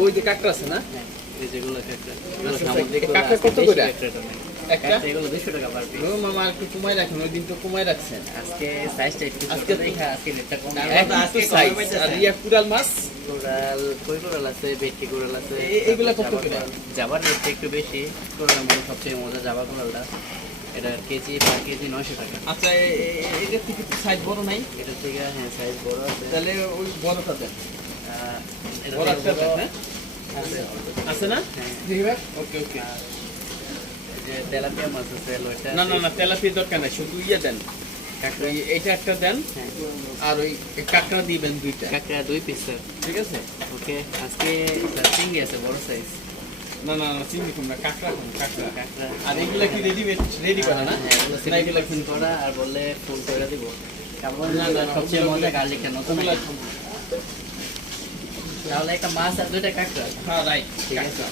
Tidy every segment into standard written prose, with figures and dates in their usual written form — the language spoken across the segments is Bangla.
ওই যে কাঁকড়া আছে না? এই যেগুলো কাঁকড়া, এগুলো আচ্ছা, সামুদ্রিক কাঁকড়া কাঁকড়া কত করে? একটা এগুলো 200 টাকা পার পিস। ও মামা আর একটু কমায় রাখেন, ওই দিন তো কমায় রাখছেন। আজকে সাইজটা একটু ছোট আজকে দেখা, আজকে রেটটা কম। আজকে সাইজ আর ইয়া কুড়াল মাছ কোরাল, কই কোরাল আছে, ভেটকি কোরাল আছে। এইগুলা কত করে? জাবার রেটটা একটু বেশি। কোরালের মধ্যে সবচেয়ে মজা জাবা কোরালটা। এটা কেজি পার কেজি 900 টাকা। আচ্ছা এটা থেকে একটু সাইজ বড় নাই? এটা থেকে হ্যাঁ সাইজ বড় আছে। তাহলে ওই বড়টা দেন। এটা বড় থেকে একটা বড় দেন, আছে। আছে না? হ্যাঁ। ওকে ওকে। এই যে তেলাপিয়া মাছ আছে, লইটা না না না, তেলাপিয়া দরকার নাই, শুধু ইয়ে দেন। কাঁকড়া। এইটা একটা দেন হ্যাঁ, আর ওই কাঁকড়া দিবেন 2টা, কাঁকড়া 2 পিস স্যার। ঠিক আছে? ওকে, আজকে স্যার চিংড়ি আছে বড় সাইজ। না না না, চিংড়ি কুমড়া, কাঁকড়া কাঁকড়া। কাঁকড়া। আর এগুলা কি রেডি করা না? হ্যাঁ, এগুলো না, এগুলা সিলেকশন করা আর বললে ফুল করে দিব। কারণ না, না, না, সবচেয়ে মজা গার্লিকটা নতুন ওগুলা- item। তাহলে একটা মাছ আর 2টা কাঁকড়া। হ্যাঁ রাইট, ঠিক আছে।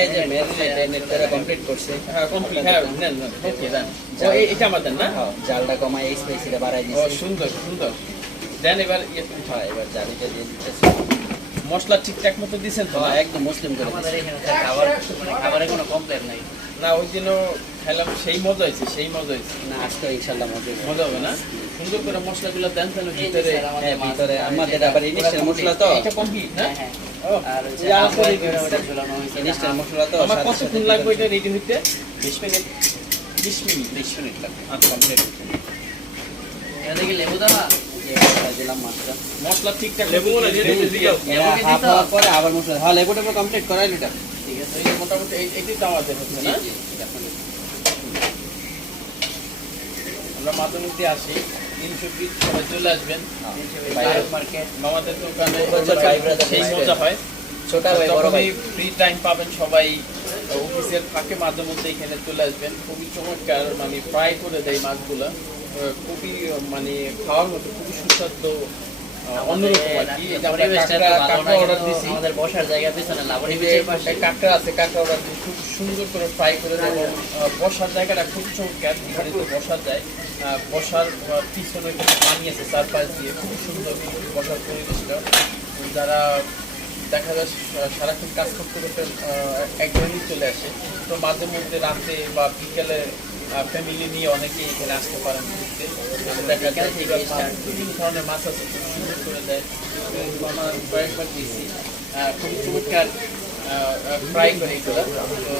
এই যে ম্যারিনেট কমপ্লিট করছে। হ্যাঁ কমপ্লিট, হ্যাঁ নেন নেন, ওকে দেন। ও এটা আমার দেন না? হ্যাঁ, জালটা কমায় এই স্পাইসিটা বাড়াই ও দিয়েছে। সুন্দর সুন্দর। দেন এবার হ্যাঁ, এবার জালিটা দিয়ে দিতেছে। মশলা ঠিকঠাক মতো দিছেন তো? হ্যাঁ, একদম মুসলিম করে আমাদের দিয়েছে। এখানে স্যার খাবার মানে খাবারের কোনো কমপ্লেন নাই। না ওই জন্য খাইলাম, সেই মজা হয়েছে, সেই মজা হয়েছে। না, আজকে ইনশাআল্লাহ মজা হবে। মজা হবে না? সুন্দর করে মশলাগুলো দেন তাহলে এই যে ভিতরে। স্যার আমাদের হ্যাঁ, মাছ, ভিতরে আমাদের আবার পুরা ইনিশিয়াল complete। মশলা তো। এটা কমপ্লিট না? হ্যাঁ, হ্যাঁ। ও, আর ওই যে যা হাফ করে বয়েল করে দিয়েছে। ওটা ঝোলানো হয়েছে। ইনিশিয়াল মশলা তো আমার সাথে কতক্ষণ সাথে লাগবে দিবেন। এটা রেডি হইতে? 20 মিনিট 20 মিনিট। 20 মিনিট লাগবে। আচ্ছা কমপ্লিট। এটা দেখি লেবু দেওয়া। এই দিলাম মাছটা। মশলা ঠিকঠাক লেবু দিয়ে এরা লেবু কি হাফ দিছো? হওয়ার পরে আবার মশলা। হ্যাঁ, লেবুটা পুরো কমপ্লিট করাই এটা। ঠিক আছে। এই যে মোটামুটি এইটাই তো আমাদের হচ্ছে জি না? জি, definitely। আমরা মাধ্যমিক দিয়ে আসি, 320 সবাই চলে আসবেন। বাইরে মার্কেট। আমাদের দোকানে বছর ভাই brother সেই বাইরে। মজা হয়। ছোট ভাই বড় ভাই। ফ্রি টাইম পাবেন সবাই, অফিসের ফাঁকে মাঝে মধ্যে এখানে চলে আসবেন। খুবই চমৎকার, মানে ফ্রাই করে দেয় মাছগুলা। খুবই মানে খাওয়ার মতো, খুবই সুস্বাদু, অন্যরকম আর কি। এটা আমরা কাঁকড়া অর্ডার দিছি। আমাদের বসার জায়গা পিছনে লাবণী এই যে বিচের পাশে। কাঁকড়া আছে, কাঁকড়া অর্ডার দিছি, খুব সুন্দর করে ফ্রাই করে দেবো। বসার জায়গাটা খুব চমৎকার, এখানে তো বসা যায়। বসার পিছনে কিন্তু পানি আছে চারপাশ দিয়ে, খুব সুন্দর বসার পরিবেশটা। যারা দেখা যায় সারাক্ষণ কাজ করতে করতে একদমই চলে আসে, তো মাঝে মধ্যে রাতে বা বিকেলে ফ্যামিলি নিয়ে অনেকেই এখানে আসতে পারেন ঘুরতে। দেখা যায় বিভিন্ন ধরনের মাছ আছে, খুব সুন্দর করে দেয়। আমার কয়েকবার দিয়েছি, খুবই চমৎকার ফ্রাই করে এগুলো। তো